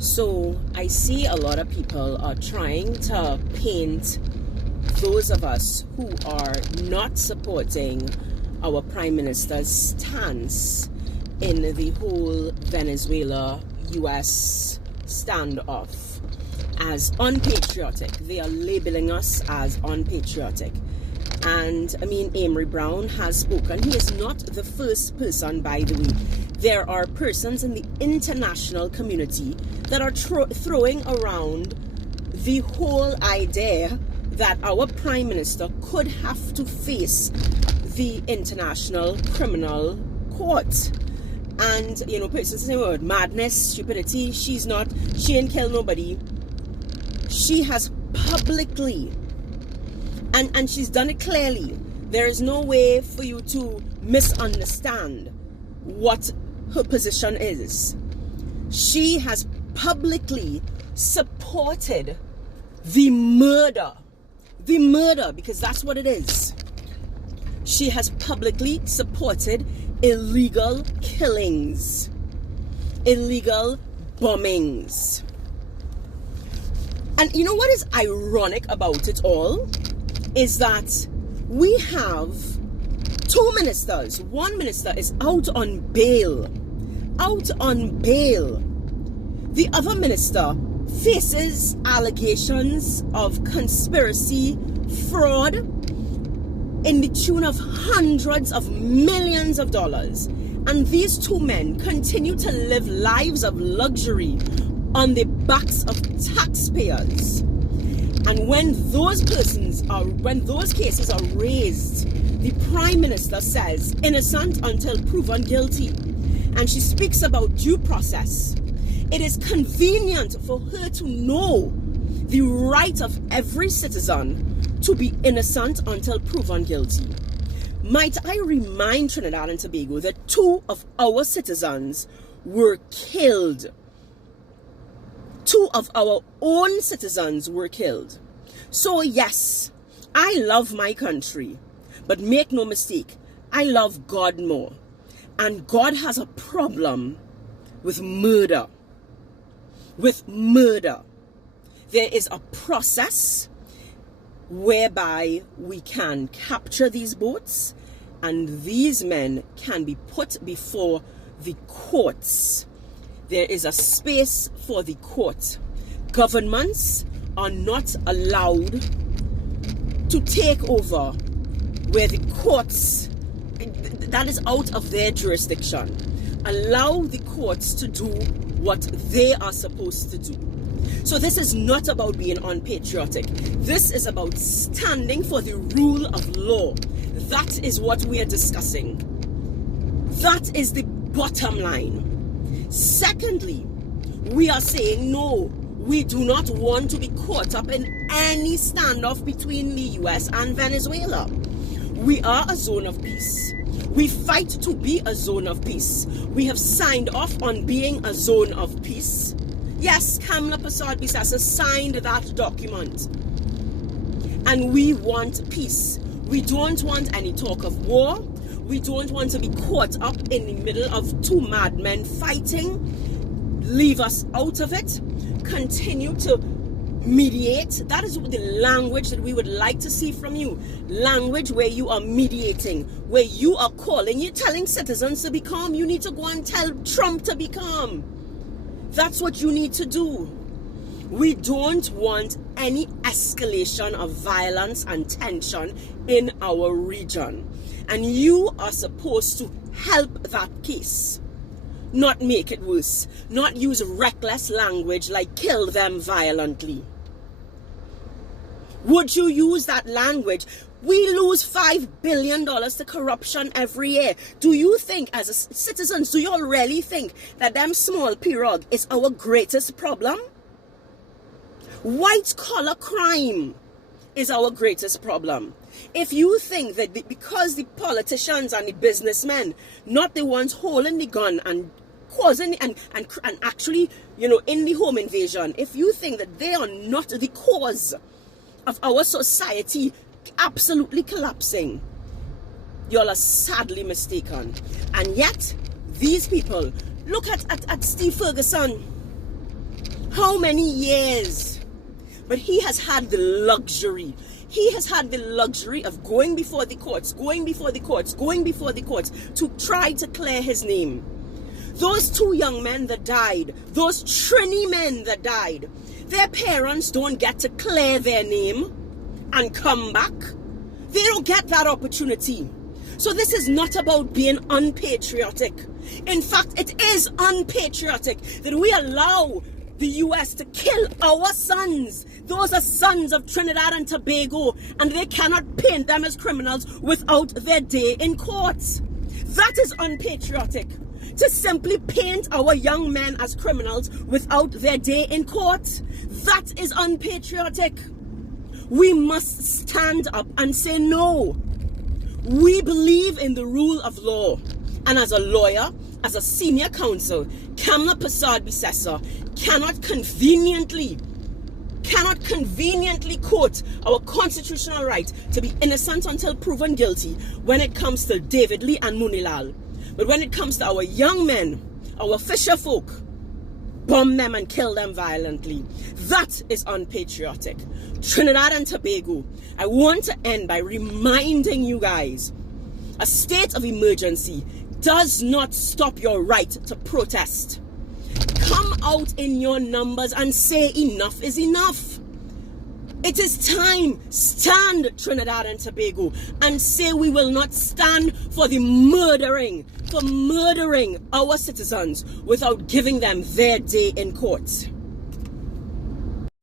So I see a lot of people are trying to paint those of us who are not supporting our Prime Minister's stance in the whole Venezuela-US standoff as unpatriotic. They are labeling us as unpatriotic. And I mean, Amory Brown has spoken. He is not the first person, by the way. There are persons in the international community that are throwing around the whole idea that our Prime Minister could have to face the International Criminal Court. And, you know, persons saying, oh, madness, stupidity, she ain't killed nobody. She has publicly, and she's done it clearly. There is no way for you to misunderstand what her position is. She has publicly supported the murder, because that's what it is. She has publicly supported illegal killings, illegal bombings. And you know what is ironic about it all? Is that we have two ministers. One minister is out on bail. The other minister faces allegations of conspiracy, fraud in the tune of hundreds of millions of dollars. And these two men continue to live lives of luxury on the backs of taxpayers. And when those cases are raised, the Prime Minister says innocent until proven guilty. And she speaks about due process. It is convenient for her to know the right of every citizen to be innocent until proven guilty. Might I remind Trinidad and Tobago that two of our citizens were killed. Two of our own citizens were killed. So yes, I love my country, but make no mistake, I love God more. And God has a problem with murder. There is a process whereby we can capture these boats and these men can be put before the courts. There is a space for the court. Governments are not allowed to take over where the courts, that is out of their jurisdiction. Allow the courts to do what they are supposed to do. So this is not about being unpatriotic. This is about standing for the rule of law. That is what we are discussing. That is the bottom line. Secondly, we are saying no, we do not want to be caught up in any standoff between the US and Venezuela. We are a zone of peace. We fight to be a zone of peace. We have signed off on being a zone of peace. Yes, Kamla Persad-Bissessar signed that document. And we want peace. We don't want any talk of war. We don't want to be caught up in the middle of two madmen fighting. Leave us out of it. Continue to mediate. That is the language that we would like to see from you. Language where you are mediating, where you are calling, you're telling citizens to be calm. You need to go and tell Trump to be calm. That's what you need to do. We don't want any escalation of violence and tension in our region. And you are supposed to help that case. Not make it worse. Not use reckless language like kill them violently. Would you use that language? We lose $5 billion to corruption every year. Do you think, as citizens, do you all really think that them small pirogue is our greatest problem? White collar crime is our greatest problem. If you think that because the politicians and the businessmen, not the ones holding the gun and causing and actually, you know, in the home invasion, if you think that they are not the cause of our society absolutely collapsing, y'all are sadly mistaken. And yet, these people, look at Steve Ferguson. how many years? But he has had the luxury. He has had the luxury of going before the courts to try to clear his name. Those 2 young men that died, those Trini men that died, their parents don't get to clear their name and come back. They don't get that opportunity. So this is not about being unpatriotic. In fact, it is unpatriotic that we allow the US to kill our sons. Those are sons of Trinidad and Tobago, and they cannot paint them as criminals without their day in court. That is unpatriotic. To simply paint our young men as criminals without their day in court, that is unpatriotic. We must stand up and say no. We believe in the rule of law. And as a lawyer, as a senior counsel, Kamla Persad-Bissessar cannot conveniently quote our constitutional right to be innocent until proven guilty when it comes to David Lee and Munilal. But when it comes to our young men, our fisher folk, bomb them and kill them violently, that is unpatriotic. Trinidad and Tobago, I want to end by reminding you guys, a state of emergency does not stop your right to protest. Come out in your numbers and say enough is enough. It is time. Stand, Trinidad and Tobago, and say we will not stand for murdering our citizens without giving them their day in court.